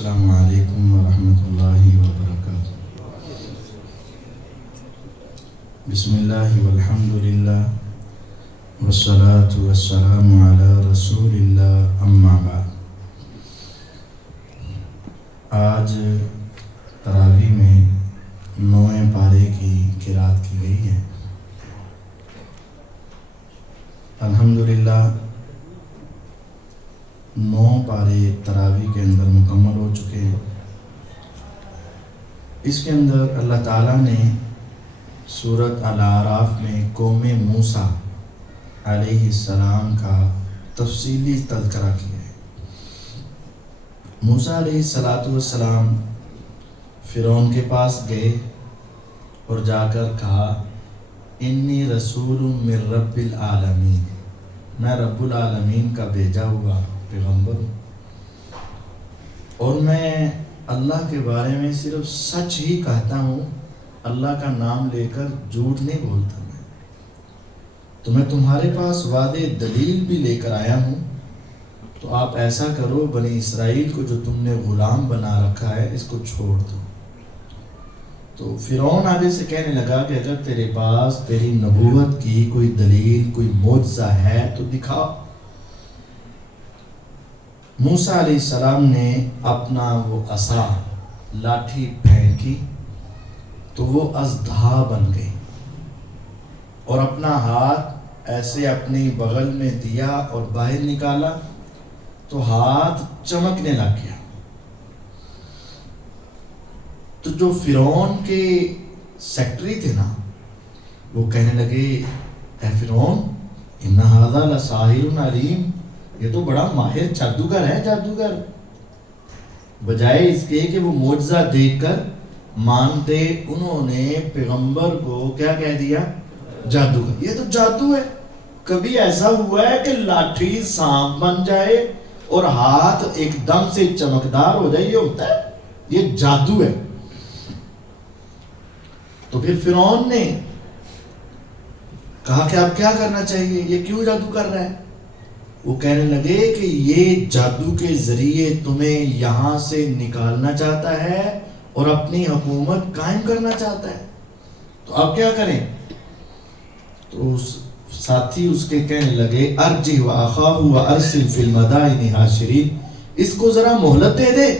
السلام علیکم ورحمۃ اللہ وبرکاتہ۔ بسم اللہ والحمد للہ والصلاة والسلام علی رسول اللہ، اما بعد۔ آج تراویح میں 9ویں پارے کی قرأت کی گئی ہے۔ الحمدللہ 9 پارے تراویح کے اندر مکمل ہو چکے ہیں۔ اس کے اندر اللہ تعالیٰ نے سورۃ الاعراف میں قوم موسیٰ علیہ السلام کا تفصیلی تذکرہ کیا ہے۔ موسیٰ علیہ السلام فرعون کے پاس گئے اور جا کر کہا، انی رسول من رب العالمین، میں رب العالمین کا بھیجا ہوا پیغمبر ہوں، اور میں اللہ کے بارے میں صرف سچ ہی کہتا ہوں، اللہ کا نام لے کر جھوٹ نہیں بولتا میں۔ تو میں تمہارے پاس وعدے دلیل بھی لے کر آیا ہوں، تو آپ ایسا کرو، بنی اسرائیل کو جو تم نے غلام بنا رکھا ہے اس کو چھوڑ دو۔ تو فرعون آگے سے کہنے لگا کہ اگر تیرے پاس تیری نبوت کی کوئی دلیل، کوئی معجزہ ہے تو دکھا۔ موسیٰ علیہ السلام نے اپنا وہ عصا، لاٹھی پھینکی تو وہ اژدہا بن گئی، اور اپنا ہاتھ ایسے اپنی بغل میں دیا اور باہر نکالا تو ہاتھ چمکنے لگ گیا۔ تو جو فرعون کے سیکٹری تھے نا، وہ کہنے لگے، اے فرعون، ان ھذا لساحر علیم، یہ تو بڑا ماہر جادوگر ہے، جادوگر۔ بجائے اس کے کہ وہ معجزہ دیکھ کر مانتے، انہوں نے پیغمبر کو کیا کہہ دیا؟ جادوگر۔ یہ تو جادو ہے۔ کبھی ایسا ہوا ہے کہ لاٹھی سانپ بن جائے اور ہاتھ ایک دم سے چمکدار ہو جائے؟ یہ ہوتا ہے؟ یہ جادو ہے۔ تو پھر فرعون نے کہا کہ اب کیا کرنا چاہیے، یہ کیوں جادو کر رہا ہے؟ وہ کہنے لگے کہ یہ جادو کے ذریعے تمہیں یہاں سے نکالنا چاہتا ہے اور اپنی حکومت قائم کرنا چاہتا ہے، تو اب کیا کریں؟ تو ساتھی اس کے کہنے لگے، ارجع واخاہ وارسل فی المدائن حاشرین، اس کو ذرا مہلت دے دے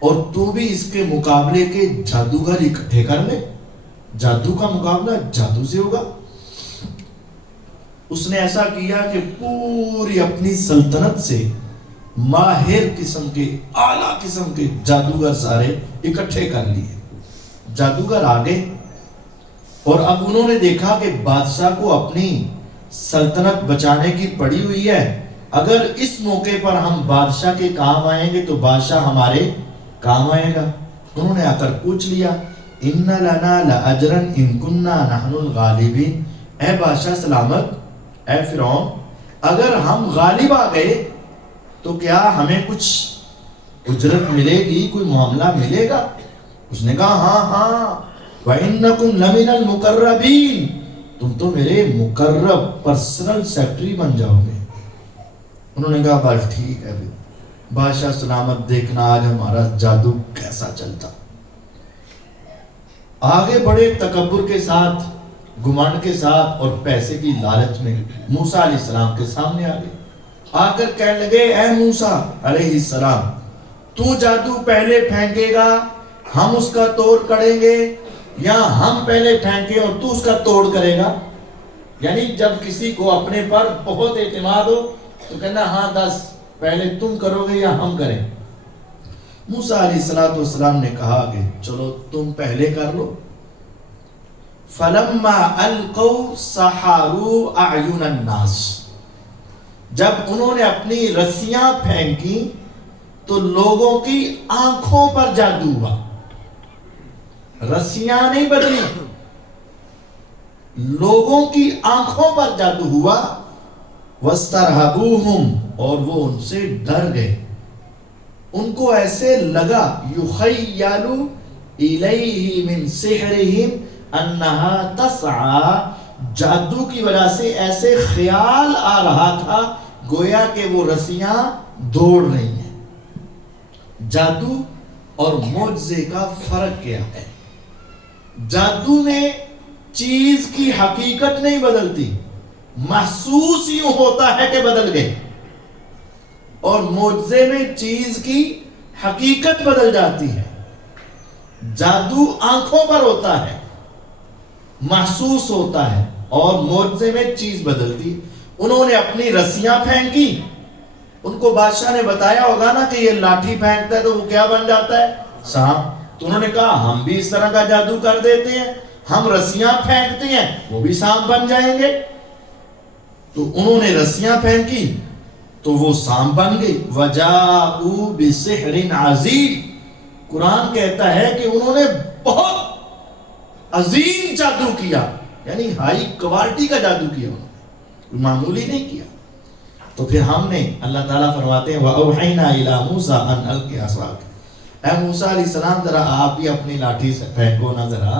اور تو بھی اس کے مقابلے کے جادوگر اکٹھے کر لے، جادو کا مقابلہ جادو سے ہوگا۔ اس نے ایسا کیا کہ پوری اپنی سلطنت سے ماہر قسم کے، اعلیٰ قسم کے جادوگر سارے اکٹھے کر لیے۔ جادوگر آگے، اور اب انہوں نے دیکھا کہ بادشاہ کو اپنی سلطنت بچانے کی پڑی ہوئی ہے، اگر اس موقع پر ہم بادشاہ کے کام آئیں گے تو بادشاہ ہمارے کام آئے گا۔ انہوں نے آ کر پوچھ لیا، ان لنا لاجرا ان کنا نحن الغالبین، اے بادشاہ سلامت، اے فرعون، اگر ہم غالب آ گئے تو کیا ہمیں کچھ اجرت ملے گی، کوئی معاملہ ملے گا؟ اس نے کہا، ہاں ہاں، وَإِنَّكُمْ لَمِنَ الْمُقَرَّبِينَ، تم تو میرے مقرب پرسنل سیکٹری بن جاؤ گے۔ انہوں نے کہا، بس ٹھیک ہے، بادشاہ سلامت، دیکھنا آج ہمارا جادو کیسا چلتا۔ آگے بڑے تکبر کے ساتھ، گمانڈ کے ساتھ اور پیسے کی لالچ میں موسیٰ علیہ السلام کے سامنے آ گئے، آ کر کہنے لگے، اے موسیٰ علیہ السلام، تو جادو پہلے پھینکے گا، ہم اس کا توڑ کریں گے، یا ہم پہلے پھینکیں اور تو اس کا توڑ کرے گا؟ یعنی جب کسی کو اپنے پر بہت اعتماد ہو تو کہنا، ہاں دس، پہلے تم کرو گے یا ہم کریں؟ موسیٰ علیہ السلام نے کہا کہ چلو تم پہلے کر لو۔ فَلَمَّا أَلْقَوْا سَحَرُوا أَعْيُنَ النَّاسِ، جب انہوں نے اپنی رسیاں پھینکی تو لوگوں کی آنکھوں پر جادو ہوا۔ رسیاں نہیں بدلی، لوگوں کی آنکھوں پر جادو ہوا۔ وَاسْتَرْهَبُوهُمْ، اور وہ ان سے ڈر گئے، ان کو ایسے لگا، يُخَيَّلُ إِلَيْهِ مِنْ سِحْرِهِمْ انہا تسعى، جادو کی وجہ سے ایسے خیال آ رہا تھا گویا کہ وہ رسیاں دوڑ رہی ہیں۔ جادو اور معجزے کا فرق کیا ہے؟ جادو میں چیز کی حقیقت نہیں بدلتی، محسوس یوں ہوتا ہے کہ بدل گئے، اور معجزے میں چیز کی حقیقت بدل جاتی ہے۔ جادو آنکھوں پر ہوتا ہے، محسوس ہوتا ہے، اور معجزے میں چیز بدلتی۔ انہوں نے اپنی رسیاں پھینکی، ان کو بادشاہ نے بتایا ہوگا نا کہ یہ لاٹھی پھینکتا ہے تو وہ کیا بن جاتا ہے؟ سانپ۔ تو انہوں نے کہا ہم بھی اس طرح کا جادو کر دیتے ہیں، ہم رسیاں پھینکتے ہیں وہ بھی سانپ بن جائیں گے۔ تو انہوں نے رسیاں پھینکی تو وہ سانپ بن گئی۔ وَجَاءُوا بِسِحْرٍ عَظِيمٍ، قرآن کہتا ہے کہ انہوں نے بہت عظیم جادو کیا، یعنی ہائی کوالٹی کا جادو کیا، انہوں معمولی نہیں کیا۔ تو پھر ہم نے، اللہ تعالیٰ فرماتے ہیں وَأَوْحَيْنَا إِلَىٰ مُوسَىٰ أَنْ أَلْقِ عَصَاكَ، اے موسیٰ علیہ السلام ذرا آپ بھی اپنی لاٹھی سے پھینکو نا ذرا۔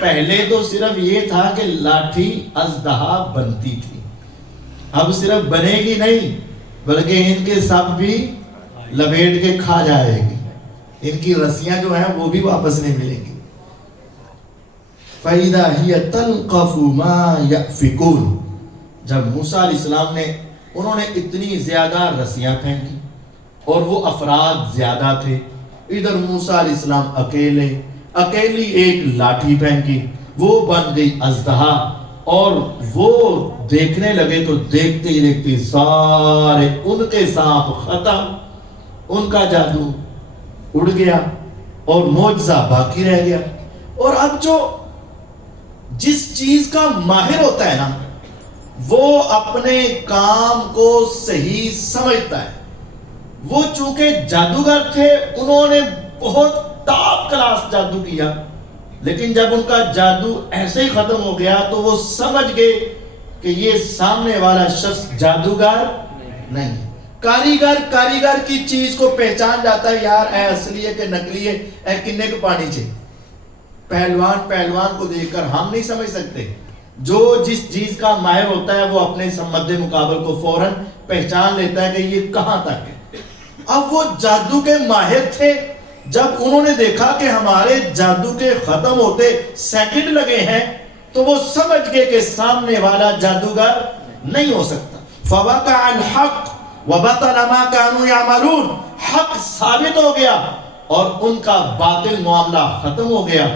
پہلے تو صرف یہ تھا کہ لاٹھی اژدہا بنتی تھی، اب صرف بنے گی نہیں بلکہ ان کے سب بھی لپیٹ کے کھا جائے گی، ان کی رسیاں جو ہیں وہ بھی واپس نہیں ملیں گی۔ فَإِذَا هِيَ تَلْقَفُ مَا يَأْفِكُونَ، جب موسیٰ علیہ السلام نے، انہوں نے اتنی زیادہ رسیاں پھینکی اور وہ افراد زیادہ تھے، ادھر موسیٰ علیہ السلام اکیلی ایک لاٹھی پھینکی، وہ بن گئی اژدہا، اور وہ دیکھنے لگے تو دیکھتے ہی دیکھتے سارے ان کے سانپ ختم، ان کا جادو اڑ گیا اور معجزہ باقی رہ گیا۔ اور اب جو جس چیز کا ماہر ہوتا ہے نا، وہ اپنے کام کو صحیح سمجھتا ہے۔ وہ چونکہ جادوگر تھے، انہوں نے بہت ٹاپ کلاس جادو کیا، لیکن جب ان کا جادو ایسے ہی ختم ہو گیا تو وہ سمجھ گئے کہ یہ سامنے والا شخص جادوگر نہیں۔ کاریگر کی چیز کو پہچان جاتا ہے، یار اے اصلی ہے کہ نکلی ہے، اے کنے کو پانی چاہیے۔ پہلوان کو دیکھ کر ہم نہیں سمجھ سکتے، جو جس چیز کا ماہر ہوتا ہے وہ اپنے مد مقابل کو فوراً پہچان لیتا ہے کہ یہ کہاں تک ہے۔ اب وہ جادو کے ماہر تھے، جب انہوں نے دیکھا کہ ہمارے جادو کے ختم ہوتے سیکنڈ لگے ہیں تو وہ سمجھ گئے کہ سامنے والا جادوگر نہیں ہو سکتا۔ فَوَقَعَ الْحَقُّ وَبَطَلَ مَا كَانُوا يَعْمَلُونَ، حق ثابت ہو گیا اور ان کا باطل معاملہ ختم ہو گیا۔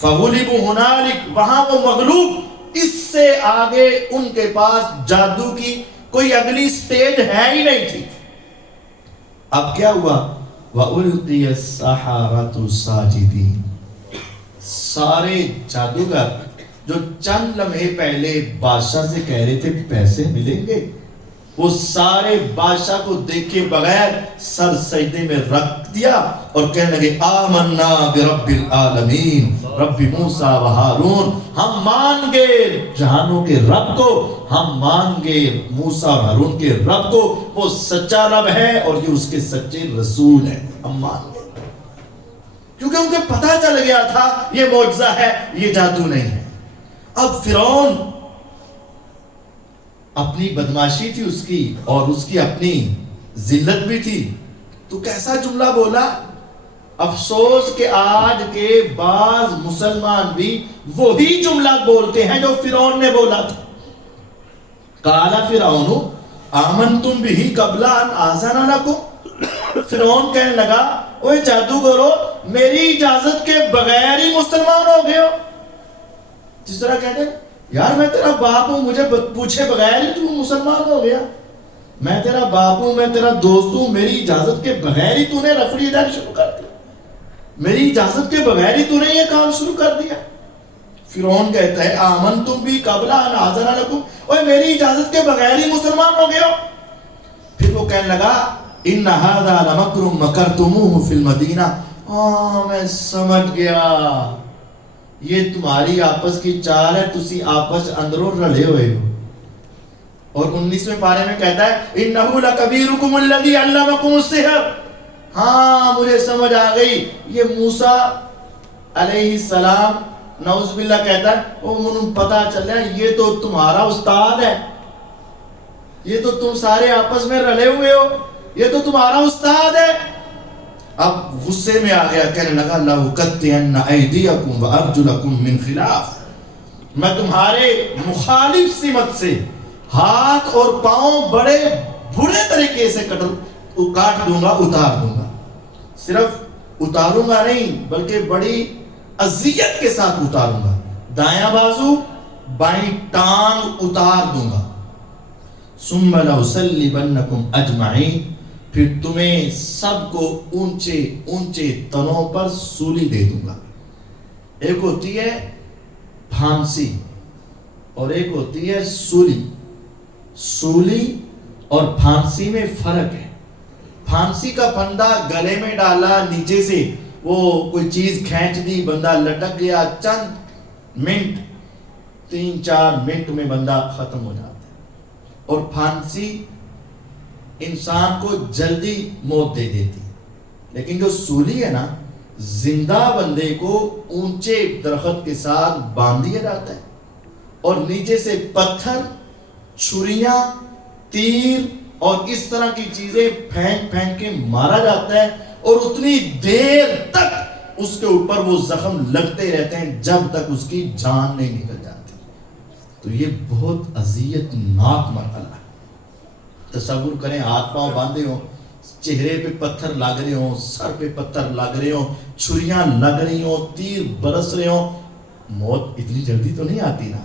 فَغُلِبُوا هُنَالِكَ، وہاں وہ مغلوب، اس سے آگے ان کے پاس جادو کی کوئی اگلی سٹیج ہے ہی نہیں تھی۔ اب کیا ہوا؟ وَأُلْقِيَ السَّحَرَةُ سَاجِدِينَ، سارے جادوگر جو چند لمحے پہلے بادشاہ سے کہہ رہے تھے پیسے ملیں گے، وہ سارے بادشاہ کو دیکھے بغیر سر سجدے میں رکھ دیا اور کہنے لگے آمنا برب العالمین رب موسیٰ و ہارون، ہم مان گئے جہانوں کے رب کو، ہم مان گئے موسیٰ اور ہارون کے رب کو، وہ سچا رب ہے اور یہ اس کے سچے رسول ہیں، ہم مان گئے۔ کیونکہ ان کو پتہ چل گیا تھا یہ معجزہ ہے، یہ جادو نہیں ہے۔ اب فرعون، اپنی بدماشی تھی اس کی اور اس کی اپنی ذلت بھی تھی، تو کیسا جملہ بولا؟ افسوس کہ آج کے بعض مسلمان بھی وہی جملہ بولتے ہیں جو فرعون نے بولا تھا۔ قال فرعون آمنتم به قبل ان آذن لكم، فرعون کہنے لگا اوے جادوگرو، میری اجازت کے بغیر ہی مسلمان ہو گئے ہو۔ جس طرح کہتے ہیں یار میں تیرا باپ ہوں، مجھے پوچھے بغیر ہی تو مسلمان ہو گیا، میں تیرا باپ ہوں، میں تیرا دوست ہوں، میری اجازت کے بغیر ہی تو نے رفڑی ادھر شروع کر دیا، میری اجازت کے بغیر ہی تو نے یہ کام شروع کر دیا۔ فرعون کہتا ہے آمنتم بھی قبل ان آذن لکم، اوے میری اجازت کے بغیر ہی مسلمان ہو گئے ہو۔ پھر وہ کہنے لگا ان ھذا لمکر مکرتموہ فی المدینہ، میں سمجھ گیا یہ تمہاری آپس کی چال ہے، تسی آپس اندروں رلے ہوئے ہو۔ اور 19ویں پارے میں کہتا ہے انہو لکبیرکم الذی علمکم السحر، ہاں مجھے سمجھ آ گئی، یہ موسیٰ علیہ السلام نعوذ باللہ کہتا ہے وہ منہ پتا چل رہا ہے یہ تو تمہارا استاد ہے، یہ تو تم سارے آپس میں رلے ہوئے ہو، یہ تو تمہارا استاد ہے۔ اب غصے میں آ گیا، کہنے لگا لَأُقَطِّعَنَّ أَيْدِيَكُمْ وَأَرْجُلَكُمْ مِنْ خِلَافٍ، میں تمہارے مخالف سمت سے ہاتھ اور پاؤں بڑے برے طریقے سے کاٹ دوں گا، اتار دوں گا. صرف اتاروں گا نہیں بلکہ بڑی اذیت کے ساتھ اتاروں گا. دایاں بازو بائیں ٹانگ اتار دوں گا. ثُمَّ لَأُصَلِّبَنَّكُمْ أَجْمَعِينَ، پھر تمہیں سب کو اونچے اونچے تنوں پر سولی دے دوں گا. ایک ہوتی ہے پھانسی اور ایک ہوتی ہے سولی. سولی اور پھانسی میں فرق ہے. پھانسی کا پھندا گلے میں ڈالا، نیچے سے وہ کوئی چیز کھینچ دی، بندہ لٹک گیا، چند منٹ 3-4 منٹ میں بندہ ختم ہو جاتا ہے. اور پھانسی انسان کو جلدی موت دے دیتی. لیکن جو سولی ہے نا، زندہ بندے کو اونچے درخت کے ساتھ باندھ دیا جاتا ہے اور نیچے سے پتھر، چھریاں، تیر اور اس طرح کی چیزیں پھینک پھینک کے مارا جاتا ہے، اور اتنی دیر تک اس کے اوپر وہ زخم لگتے رہتے ہیں جب تک اس کی جان نہیں نکل جاتی. تو یہ بہت اذیت ناک مرحلہ ہے. تصور کریں، ہاتھ پاؤں باندھے ہوں، چہرے پہ پتھر لگ رہے ہوں، سر پہ پتھر لگ رہے ہوں، چھریاں لگ رہی ہوں، تیر برس رہے ہوں. موت اتنی جلدی تو نہیں آتی نا،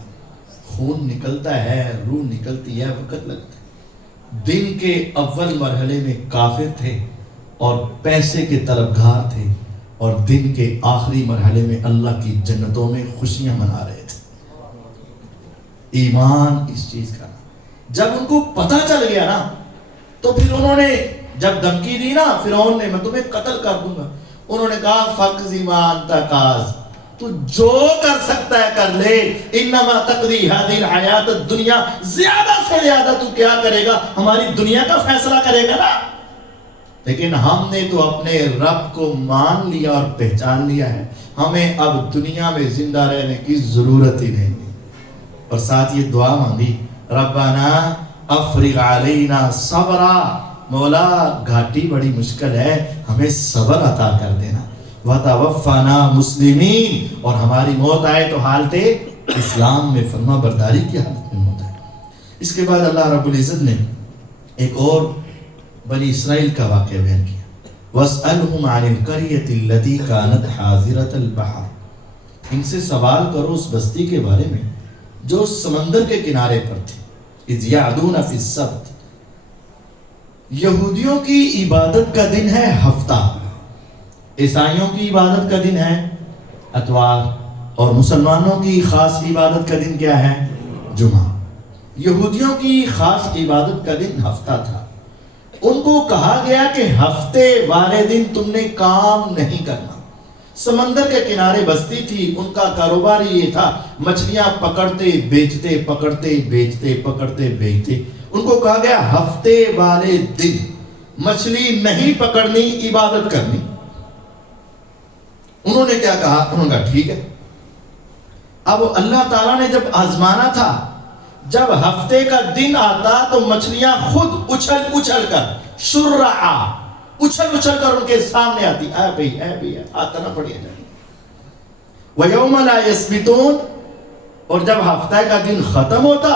خون نکلتا ہے، روح نکلتی ہے، وقت لگتا ہے. دن کے اول مرحلے میں کافر تھے اور پیسے کے طلبگار تھے، اور دن کے آخری مرحلے میں اللہ کی جنتوں میں خوشیاں منا رہے تھے. ایمان اس چیز کا جب ان کو پتہ چل گیا نا، تو پھر انہوں نے جب دھمکی دی نا فرعون نے، میں تمہیں قتل کر دوں گا، انہوں نے کہا فَقْضِ مَا أَنْتَ قَاضٍ، تو جو کر سکتا ہے کر لے، انما تقضی هذه الحیات الدنیا، زیادہ سے زیادہ تو کیا کرے گا، ہماری دنیا کا فیصلہ کرے گا نا. لیکن ہم نے تو اپنے رب کو مان لیا اور پہچان لیا ہے، ہمیں اب دنیا میں زندہ رہنے کی ضرورت ہی نہیں. اور ساتھ یہ دعا مانگی، ربنا افرغ علینا صبرا، مولا گھاٹی بڑی مشکل ہے، ہمیں صبر عطا کر دینا. وَتَوَفَّنَا مُسْلِمِينَ، اور ہماری موت آئے تو حالت اسلام میں فرما برداری کی حالت میں موت آئے. اس کے بعد اللہ رب العزت نے ایک اور بنی اسرائیل کا واقعہ بیان کیا. وَاسْأَلْهُمْ عَنِ الْقَرْيَةِ الَّتِي كَانَتْ حَاضِرَةَ الْبَحْرِ، ان سے سوال کرو اس بستی کے بارے میں جو سمندر کے کنارے پر تھے. اِذْ يَعْدُونَ فِي السَّبْتِ، یہودیوں کی عبادت کا دن ہے ہفتہ، عیسائیوں کی عبادت کا دن ہے اتوار، اور مسلمانوں کی خاص عبادت کا دن کیا ہے؟ جمعہ. یہودیوں کی خاص عبادت کا دن ہفتہ تھا. ان کو کہا گیا کہ ہفتے والے دن تم نے کام نہیں کرنا. سمندر کے کنارے بستی تھی، ان کا کاروبار یہ تھا، مچھلیاں پکڑتے بیچتے، پکڑتے بیچتے، پکڑتے بیچتے. ان کو کہا گیا ہفتے والے دن مچھلی نہیں پکڑنی، عبادت کرنی. انہوں نے کیا کہا؟ انہوں نے کہا ٹھیک ہے. اب اللہ تعالیٰ نے جب آزمانا تھا، جب ہفتے کا دن آتا تو مچھلیاں خود اچھل اچھل کر، شرعا اچھل اچھل کر ان کے سامنے آتی، اے بھئی اے بھئی آتا نہ پڑیا جائے. وَيَوْمَ لَا يَسْبِتُونَ، اور جب ہفتہ کا دن ختم ہوتا،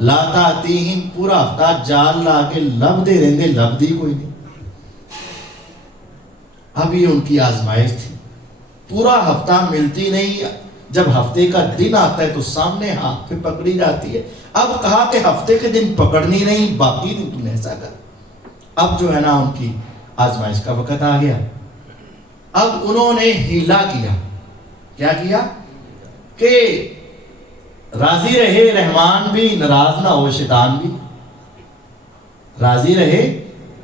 لا تَأْتِيهِمْ، پورا ہفتہ جال لا کے لب دے رہے، لب دی کوئی نہیں. اب یہ ان کی آزمائش تھی، پورا ہفتہ ملتی نہیں، جب ہفتے کا دن آتا ہے تو سامنے ہاتھ پہ پکڑی جاتی ہے. اب کہا کہ ہفتے کے دن پکڑنی نہیں، باقی دن تم نے ایسا کر. اب جو ہے نا ان کی آزمائش کا وقت آ گیا. اب انہوں نے ہیلا کیا. کیا کیا؟ کہ راضی رہے رحمان بھی، ناراض نہ ہو شیطان بھی. راضی رہے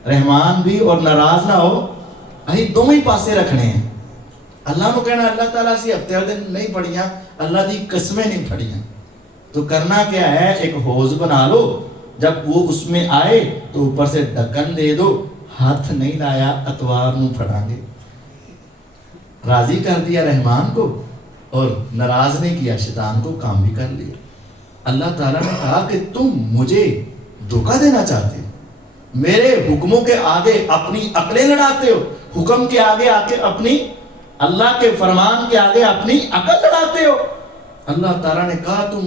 رحمان بھی اور ناراض نہ ہو، اہی دونوں ہی پاسے رکھنے ہیں. اللہ کو کہنا اللہ تعالیٰ سے ہفتے دن نہیں پڑھیاں، اللہ دی قسمیں نہیں پڑھیاں. تو کرنا کیا ہے، ایک حوض بنا لو، جب وہ اس میں آئے تو اوپر سے ڈھکن دے دو، ہاتھ نہیں لایا اتوار نو پڑھا گے. راضی کر دیا رحمان کو اور ناراض نہیں کیا شیطان کو، کام بھی کر لیا. اللہ تعالیٰ نے کہا کہ تم مجھے دھوکہ دینا چاہتے ہو، میرے حکموں کے آگے اپنی عقلیں لڑاتے ہو، حکم کے آگے آ کے اپنی اللہ کے فرمان کے آگے اپنی عقل لڑاتے ہو. اللہ تعالیٰ نے کہا تم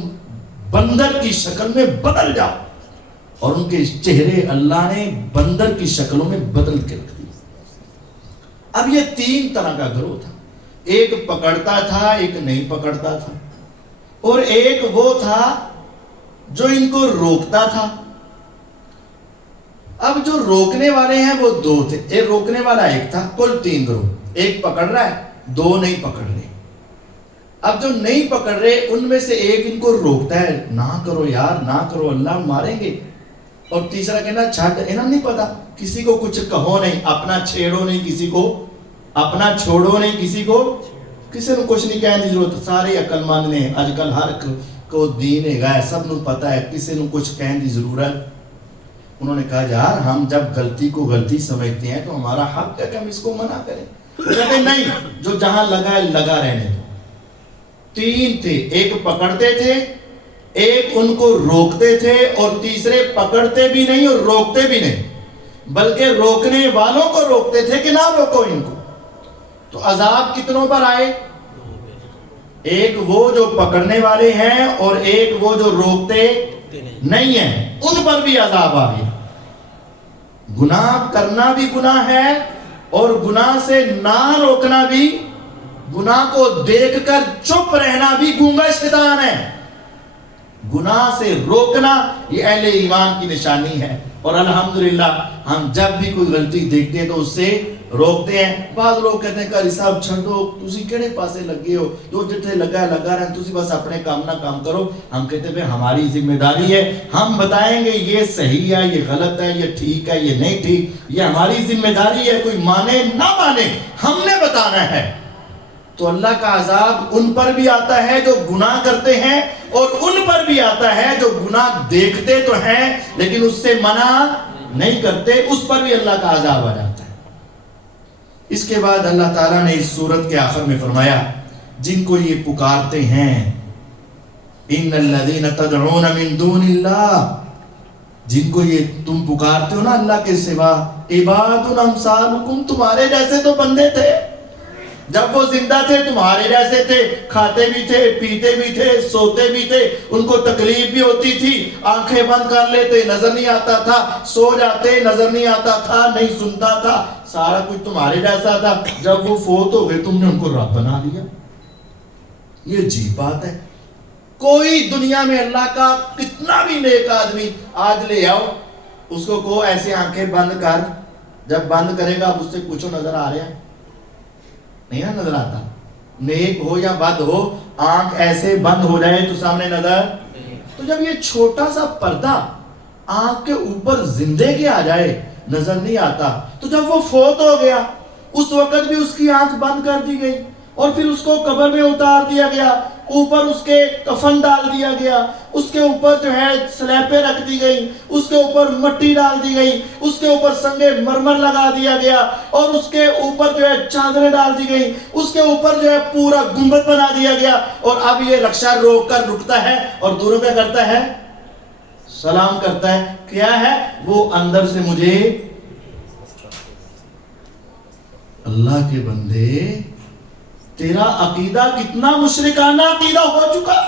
بندر کی شکل میں بدل جاؤ, اور ان کے چہرے اللہ نے بندر کی شکلوں میں بدل کے رکھ دی. اب یہ 3 طرح کا گروہ تھا. ایک پکڑتا تھا, ایک نہیں پکڑتا تھا, اور ایک وہ تھا جو ان کو روکتا تھا. اب جو روکنے والے ہیں وہ 2 تھے. ایک روکنے والا ایک تھا, کل 3 گروہ. ایک پکڑ رہا ہے, 2 نہیں پکڑ رہے. اب جو نہیں پکڑ رہے ان میں سے ایک ان کو روکتا ہے, نہ کرو یار, نہ کرو, اللہ ماریں گے. اور تیسرا کہنا چھاٹ, انہیں نہیں پتا, کسی کو کچھ کہو نہیں, اپنا چھیڑو نہیں, کسی کو اپنا چھوڑو نہیں, کسی کو کسی نے کچھ نہیں کہنے کی ضرورت. سارے عقل مند نے, آج کل ہر کو دین ہے, سب نے پتا ہے, کسی نے کچھ کہنے کی ضرورت. انہوں نے کہا یار ہم جب غلطی کو غلطی سمجھتے ہیں تو ہمارا حق ہے کہ ہم اس کو منع کریں. کہتے نہیں, جو جہاں لگا ہے لگا رہنے دو. 3 تھے, ایک پکڑتے تھے, ایک ان کو روکتے تھے, اور تیسرے پکڑتے بھی نہیں اور روکتے بھی نہیں, بلکہ روکنے والوں کو روکتے تھے کہ نہ روکو ان کو. تو عذاب کتنوں پر آئے؟ ایک وہ جو پکڑنے والے ہیں اور ایک وہ جو روکتے نہیں ہیں, ان پر بھی عذاب آ گیا. گناہ کرنا بھی گناہ ہے, اور گناہ سے نہ روکنا بھی, گناہ کو دیکھ کر چپ رہنا بھی گونگا شیطان ہے. گناہ سے روکنا یہ اہل ایمان کی نشانی ہے. اور الحمدللہ ہم جب بھی کوئی غلطی دیکھتے ہیں تو اس سے روکتے ہیں. بعض لوگ کہتے ہیں کہ صاحب چھڑو, تسی کہڑے پاسے لگے ہو, جو جتھے لگا رہے تسی بس اپنے کام نہ کام کرو. ہم کہتے ہیں ہماری ذمہ داری ہے, ہم بتائیں گے یہ صحیح ہے, یہ غلط ہے, یہ ٹھیک ہے, یہ نہیں ٹھیک, یہ ہماری ذمہ داری ہے. کوئی مانے نہ مانے ہم نے بتانا ہے. تو اللہ کا عذاب ان پر بھی آتا ہے جو گناہ کرتے ہیں, اور ان پر بھی آتا ہے جو گناہ دیکھتے تو ہیں لیکن اس سے منع نہیں کرتے, اس پر بھی اللہ کا عذاب آ جاتا ہے. اس کے بعد اللہ تعالیٰ نے اس سورت کے آخر میں فرمایا جن کو یہ پکارتے ہیں, ان الذین تدعون من دون اللہ, جن کو یہ تم پکارتے ہو نا اللہ کے سوا, عباد امثالکم, تمہارے جیسے تو بندے تھے. جب وہ زندہ تھے تمہارے جیسے تھے, کھاتے بھی تھے, پیتے بھی تھے, سوتے بھی تھے, ان کو تکلیف بھی ہوتی تھی, آنکھیں بند کر لیتے نظر نہیں آتا تھا, سو جاتے نظر نہیں آتا تھا, نہیں سنتا تھا, سارا کچھ تمہارے جیسا تھا. جب وہ فوت ہو گئے تم نے ان کو رب بنا دیا. یہ عجیب بات ہے. کوئی دنیا میں اللہ کا کتنا بھی نیک آدمی آج لے آؤ, اس کو کہو ایسے آنکھیں بند کر, جب بند کرے گا اب اس سے پوچھو نظر آ رہے ہیں, نہیں نا نظر آتا. نیک ہو یا بد ہو, آنکھ ایسے بند ہو جائے تو سامنے نظر. تو جب یہ چھوٹا سا پردہ آنکھ کے اوپر زندے کے آ جائے نظر نہیں آتا, تو جب وہ فوت ہو گیا اس وقت بھی اس کی آنکھ بند کر دی گئی, اور پھر اس کو قبر میں اتار دیا گیا, اوپر اس کے کفن ڈال دیا گیا, اس کے اوپر جو ہے سلیپیں رکھ دی گئی, اس کے اوپر مٹی ڈال دی گئی, اس کے اوپر سنگے مرمر لگا دیا گیا, اور اس کے اوپر جو ہے چادریں ڈال دی گئی, اس کے اوپر جو ہے پورا گنبد بنا دیا گیا. اور اب یہ رکشہ روک کر رکتا ہے اور دوروں کیا کرتا ہے, سلام کرتا ہے. کیا ہے وہ اندر سے مجھے, اللہ کے بندے تیرا عقیدہ کتنا مشرکانہ عقیدہ ہو چکا.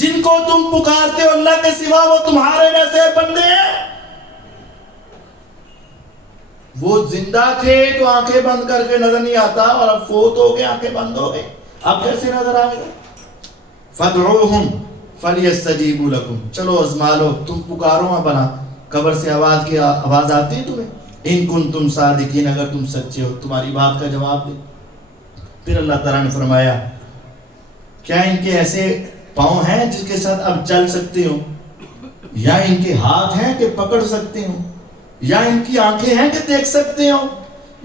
جن کو تم پکارتے ہو اللہ کے سوا وہ تمہارے جیسے بندے ہیں. وہ زندہ تھے تو آنکھیں بند کر کے نظر نہیں آتا, اور اب فوت ہو گئے آنکھیں بند ہو گئے, اب کیسے نظر آئے گا. فَادْعُوهُمْ فَلْيَسْتَجِيبُوا لَكُمْ, چلو ازما لو, تم پکارو ہاں بنا, قبر سے آواز آتی ہے تمہیں, ان کنتم صادقین, اگر تم سچے ہو تمہاری بات کا جواب دے. پھر اللہ تعالیٰ نے فرمایا کیا ان کے ایسے پاؤں ہیں جس کے ساتھ اب چل سکتے ہو, یا ان کے ہاتھ ہیں کہ پکڑ سکتے ہو, یا ان کی آنکھیں ہیں کہ دیکھ سکتے ہو,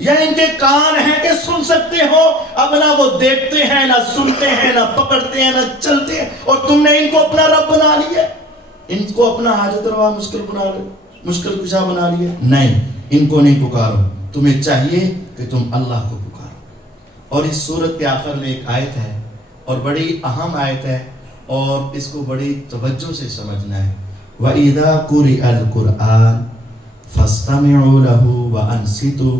یا ان کے کان ہیں کہ سن سکتے ہو. اب نہ وہ دیکھتے ہیں, نہ سنتے ہیں, نہ پکڑتے ہیں, نہ چلتے ہیں, اور تم نے ان کو اپنا رب بنا لیا, ان کو اپنا حاجت روا مشکل کشا بنا لیا. نہیں, ان کو نہیں پکارو, تمہیں چاہیے کہ تم اللہ کو پکارو. اور اس سورت کے آخر میں ایک آیت ہے, اور بڑی اہم آیت ہے, اور اس کو بڑی توجہ سے سمجھنا ہے. وَإِذَا قُرِئَ الْقُرْآنُ فَاسْتَمِعُوا لَهُ وَأَنصِتُوا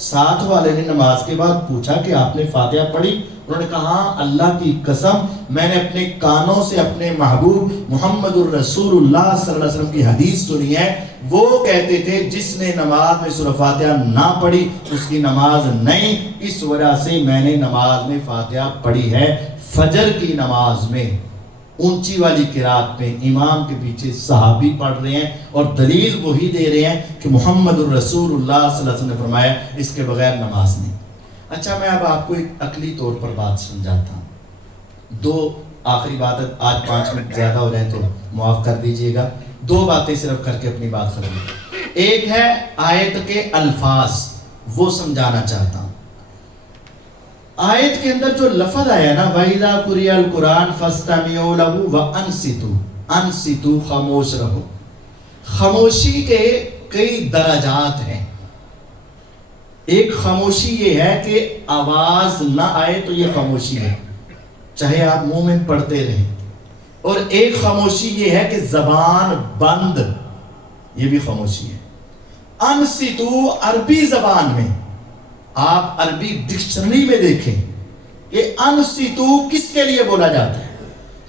ساتھ والے نے نماز کے بعد پوچھا کہ آپ نے فاتحہ پڑھی؟ انہوں نے کہا ہاں اللہ کی قسم میں نے اپنے کانوں سے اپنے محبوب محمد الرسول اللہ صلی اللہ علیہ وسلم کی حدیث سنی ہے، وہ کہتے تھے جس نے نماز میں سورہ فاتحہ نہ پڑھی اس کی نماز نہیں، اس وجہ سے میں نے نماز میں فاتحہ پڑھی ہے۔ فجر کی نماز میں اونچی والی قرات میں امام کے پیچھے صحابی پڑھ رہے ہیں اور دلیل وہی دے رہے ہیں کہ محمد الرسول اللہ صلی اللہ علیہ وسلم نے فرمایا اس کے بغیر نماز نہیں۔ اچھا میں اب آپ کو ایک عقلی طور پر بات سمجھاتا ہوں، دو آخری بات، آج 5 منٹ زیادہ ہو رہے ہیں تو معاف کر دیجئے گا، 2 باتیں صرف کر کے اپنی بات ختم۔ ایک ہے آیت کے الفاظ، وہ سمجھانا چاہتا ہوں۔ آیت کے اندر جو لفظ آیا نا وَإِذَا قُرِئَ الْقُرْآنُ فَاسْتَمِعُوا لَهُ وَأَنصِتُوا، انصتوا خاموش رہو۔ خاموشی کے کئی درجات ہیں۔ ایک خاموشی یہ ہے کہ آواز نہ آئے تو یہ خاموشی ہے، چاہے آپ منہ میں پڑھتے رہیں، اور ایک خاموشی یہ ہے کہ زبان بند، یہ بھی خاموشی ہے۔ انصتوا عربی زبان میں آپ عربی ڈکشنری میں دیکھیں کہ انصتوا کس کے لیے بولا جاتا ہے؟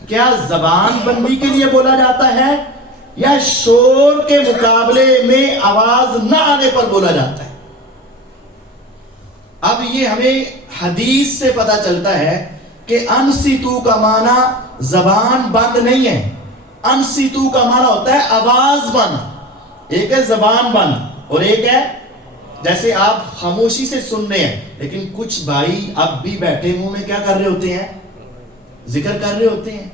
کیا زبان بندی کے لیے بولا جاتا ہے یا شور کے مقابلے میں آواز نہ آنے پر بولا جاتا ہے؟ اب یہ ہمیں حدیث سے پتہ چلتا ہے کہ انصتوا کا معنی زبان بند نہیں ہے، انصتوا کا معنی ہوتا ہے آواز بند۔ ایک ہے زبان بند اور ایک ہے جیسے آپ خاموشی سے سن رہے ہیں، لیکن کچھ بھائی اب بھی بیٹھے منہ میں کیا کر رہے ہوتے ہیں؟ ذکر کر رہے ہوتے ہیں،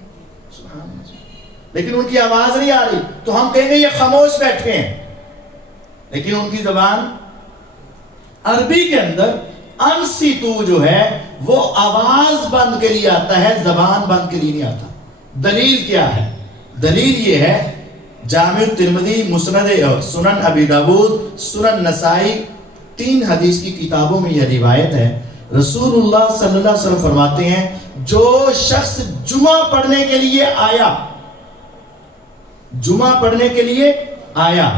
لیکن ان کی آواز نہیں آ رہی، تو ہم کہیں گے یہ خاموش بیٹھے ہیں، لیکن ان کی زبان۔ عربی کے اندر انصتوا جو ہے وہ آواز بند کے لیے آتا ہے، زبان بند کے لیے نہیں آتا۔ دلیل کیا ہے؟ دلیل یہ ہے جامع ترمذی، مسند سنن ابی داود، سنن نسائی، 3 حدیث کی کتابوں میں یہ روایت ہے۔ رسول اللہ صلی اللہ علیہ وسلم فرماتے ہیں جو شخص جمعہ پڑھنے کے لیے آیا، جمعہ پڑھنے کے لیے آیا،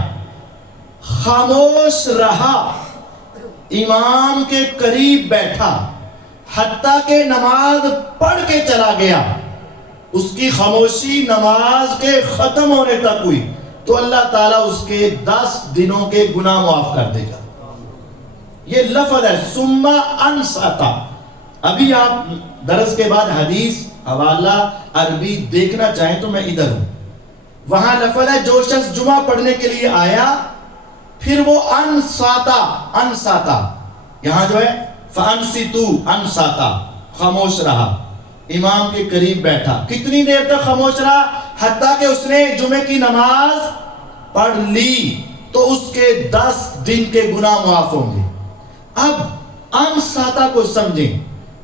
خاموش رہا، امام کے قریب بیٹھا، حتیٰ کہ نماز پڑھ کے چلا گیا، اس کی خاموشی نماز کے ختم ہونے تک ہوئی، تو اللہ تعالیٰ اس کے 10 دنوں کے گناہ معاف کر دے گا۔ یہ لفظ ہے ثم انصت۔ ابھی آپ درس کے بعد حدیث حوالہ عربی دیکھنا چاہیں تو میں ادھر ہوں، وہاں لفظ ہے جو شخص جمعہ پڑھنے کے لیے آیا پھر وہ انصاتا، یہاں جو ہے فانصتوا انصاتا، خاموش رہا، امام کے قریب بیٹھا۔ کتنی دیر تک خاموش رہا؟ حتیٰ کہ اس نے جمعے کی نماز پڑھ لی تو اس کے 10 دن کے گناہ معاف ہوں گے۔ اب انصاتا کو سمجھیں،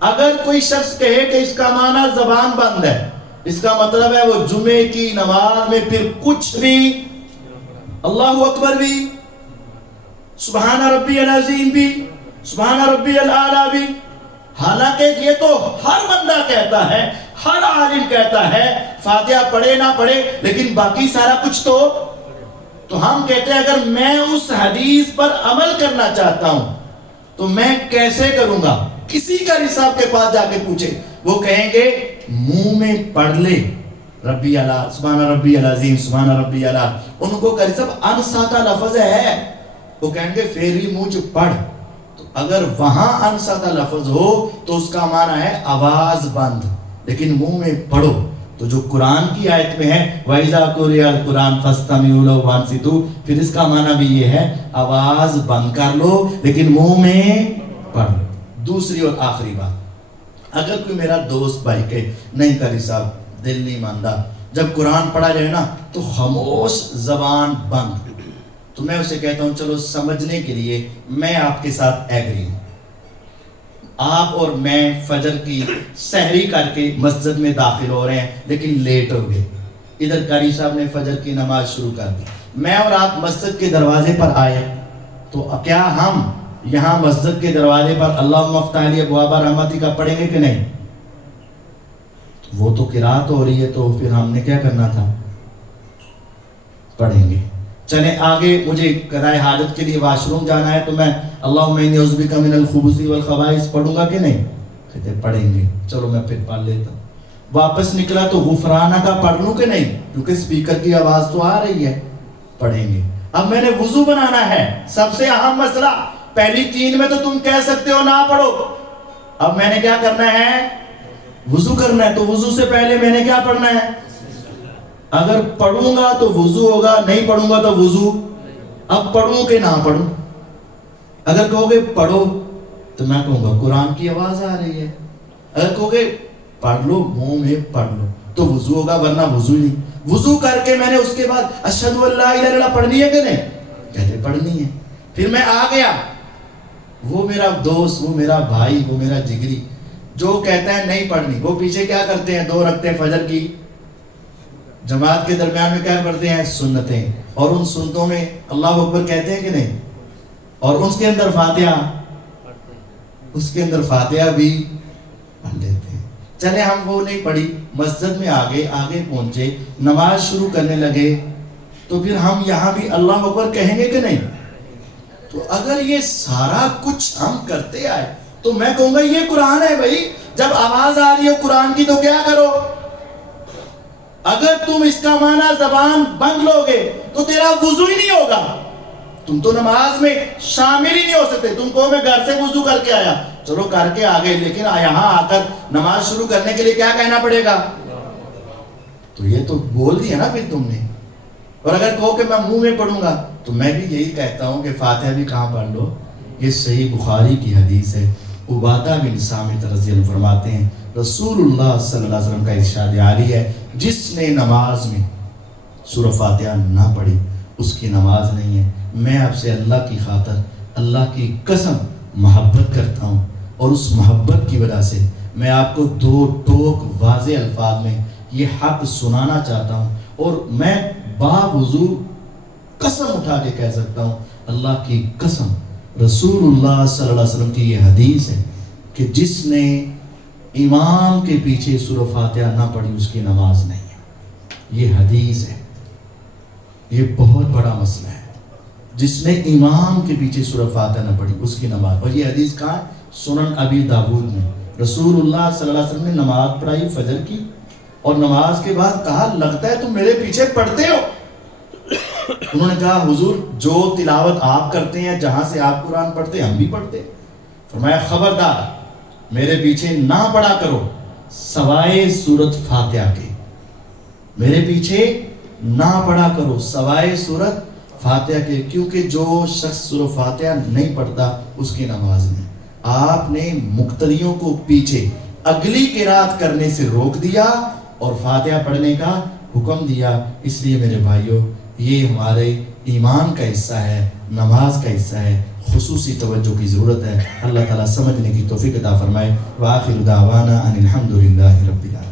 اگر کوئی شخص کہے کہ اس کا معنی زبان بند ہے، اس کا مطلب ہے وہ جمعے کی نماز میں پھر کچھ بھی، اللہ اکبر بھی، سبحان ربی العظیم بھی، سبحان ربی الاعلیٰ بھی، حالانکہ یہ تو ہر بندہ کہتا ہے، ہر عالم کہتا ہے، فاتحہ پڑھے نہ پڑھے لیکن باقی سارا کچھ تو ہم کہتے ہیں اگر میں اس حدیث پر عمل کرنا چاہتا ہوں تو میں کیسے کروں گا؟ کسی کا صاحب کے پاس جا کے پوچھے، وہ کہیں گے منہ میں پڑھ لے ربی اعلیٰ، سبحان ربی العظیم، سبحان ربی اعلیٰ، ان کو کہہ صاحب انصاتا لفظ ہے، وہ کہیں گے پھیری منہ جو پڑھ۔ تو اگر وہاں انصاتا لفظ ہو تو اس کا معنی ہے آواز بند، لیکن منہ میں پڑھو۔ تو جو قرآن کی آیت میں ہے وَإِذَا قُرِئَ الْقُرْآنُ فَاسْتَمِعُوا لَهُ وَأَنصِتُوا، پھر اس کا معنی بھی یہ ہے آواز بند کر لو لیکن منہ میں پڑھ۔ دوسری اور آخری بات، اگر کوئی میرا دوست بھائی کہ نہیں قاری صاحب دل نہیں مانتا، جب قرآن پڑھا جائے نا تو خاموش زبان بند، تو میں اسے کہتا ہوں چلو سمجھنے کے لیے میں آپ کے ساتھ ایگری ہوں۔ آپ اور میں فجر کی سحری کر کے مسجد میں داخل ہو رہے ہیں لیکن لیٹ ہو گئے، ادھر قاری صاحب نے فجر کی نماز شروع کر دی، میں اور آپ مسجد کے دروازے پر آئے، تو کیا ہم یہاں مسجد کے دروازے پر اللہم افتح لی ابواب رحمتک کا پڑھیں گے کہ نہیں؟ وہ تو قرات ہو رہی ہے تو پھر ہم نے کیا کرنا تھا؟ پڑھیں گے۔ چلیں آگے مجھے قضائے حاجت کے لیے واش روم جانا ہے تو میں اللہم انی اعوذ بک من الخبث والخبائث پڑھوں گا کہ نہیں؟ کہتے پڑھیں گے، چلو میں پھر پڑھ لیتا ہوں۔ واپس نکلا تو غفرانہ کا پڑھ لوں کہ نہیں؟ کیونکہ سپیکر کی آواز تو آ رہی ہے، پڑھیں گے۔ اب میں نے وضو بنانا ہے، سب سے اہم مسئلہ، پہلی 3 میں تو تم کہہ سکتے ہو نہ پڑھو، اب میں نے کیا کرنا ہے؟ وضو کرنا ہے، تو وضو سے پہلے میں نے کیا پڑھنا ہے؟ اگر پڑھوں گا تو وضو ہوگا، نہیں پڑھوں گا تو وضو۔ اب پڑھوں کہ نہ پڑھوں؟ اگر کہو گے پڑھو تو میں کہوں گا قرآن کی آواز آ رہی ہے، اگر کہو گے پڑھ لو، منہ میں پڑھ لو تو وضو ہوگا، ورنہ وضو ہی نہیں۔ وضو کر کے میں نے اس کے بعد اشہد ان لا الہ الا اللہ پڑھنی ہے کہ نہیں؟ کہتے پڑھنی ہے۔ پھر میں آ گیا، وہ میرا دوست، وہ میرا بھائی، وہ میرا جگری جو کہتا ہے نہیں پڑھنی، وہ پیچھے کیا کرتے ہیں؟ 2 رکعتیں فجر کی جماعت کے درمیان میں کیا پڑھتے ہیں؟ سنتیں، اور ان سنتوں میں اللہ اکبر کہتے ہیں کہ نہیں؟ اور اس کے اندر فاتحہ، اس کے اندر فاتحہ بھی پڑھ لیتے ہیں۔ چلے ہم وہ نہیں پڑھی، مسجد میں آگے پہنچے، نماز شروع کرنے لگے، تو پھر ہم یہاں بھی اللہ اکبر کہیں گے کہ نہیں؟ تو اگر یہ سارا کچھ ہم کرتے آئے تو میں کہوں گا یہ قرآن ہے بھائی، جب آواز آ رہی ہے قرآن کی تو کیا کرو؟ اگر تم اس کا معنی زبان بند لو گے تو تیرا وضو ہی نہیں ہوگا، تم تو نماز میں شامل ہی نہیں ہو سکتے۔ تم کو میں گھر سے وضو کر کے آیا، چلو کر کے آگے، لیکن یہاں آ کر نماز شروع کرنے کے لیے کیا کہنا پڑے گا؟ تو یہ تو بول دیا نا پھر تم نے۔ اور اگر کہو کہ میں منہ میں پڑھوں گا تو میں بھی یہی کہتا ہوں کہ فاتحہ بھی کہاں پڑھ لو۔ یہ صحیح بخاری کی حدیث ہے، عبادہ بن صامت رضی اللہ عنہ فرماتے ہیں رسول اللہ صلی اللہ علیہ وسلم کا ارشاد عالی ہے، جس نے نماز میں سورہ فاتحہ نہ پڑھی اس کی نماز نہیں ہے۔ میں آپ سے اللہ کی خاطر، اللہ کی قسم محبت کرتا ہوں، اور اس محبت کی وجہ سے میں آپ کو 2 ٹوک واضح الفاظ میں یہ حق سنانا چاہتا ہوں، اور میں باوضو قسم اٹھا کے کہہ سکتا ہوں، اللہ کی قسم، رسول اللہ صلی اللہ علیہ وسلم کی یہ حدیث ہے کہ جس نے امام کے پیچھے سورہ فاتحہ نہ پڑھی اس کی نماز نہیں ہے۔ یہ حدیث ہے، یہ بہت بڑا مسئلہ ہے۔ جس نے امام کے پیچھے سورہ فاتحہ نہ پڑھی اس کی نماز، اور یہ حدیث کہاں ہے؟ سنن ابی داود میں رسول اللہ صلی اللہ علیہ وسلم نے نماز پڑھائی فجر کی، اور نماز کے بعد کہا لگتا ہے تم میرے پیچھے پڑھتے ہو۔ انہوں نے کہا حضور جو تلاوت آپ کرتے ہیں، جہاں سے آپ قرآن پڑھتے ہیں ہم بھی پڑھتے ہیں۔ فرمایا خبردار میرے پیچھے نہ پڑھا کرو سوائے سورۃ فاتحہ کے، میرے پیچھے نہ پڑھا کرو سوائے سورۃ فاتحہ کے، کیونکہ جو شخص سورۃ فاتحہ نہیں پڑھتا اس کی نماز نہیں۔ آپ نے مقتدیوں کو پیچھے اگلی قرات کرنے سے روک دیا اور فاتحہ پڑھنے کا حکم دیا۔ اس لیے میرے بھائیوں، یہ ہمارے ایمان کا حصہ ہے، نماز کا حصہ ہے، خصوصی توجہ کی ضرورت ہے۔ اللہ تعالیٰ سمجھنے کی توفیق عطا فرمائے۔ وآخر دعوانا ان الحمد للہ رب العالمین۔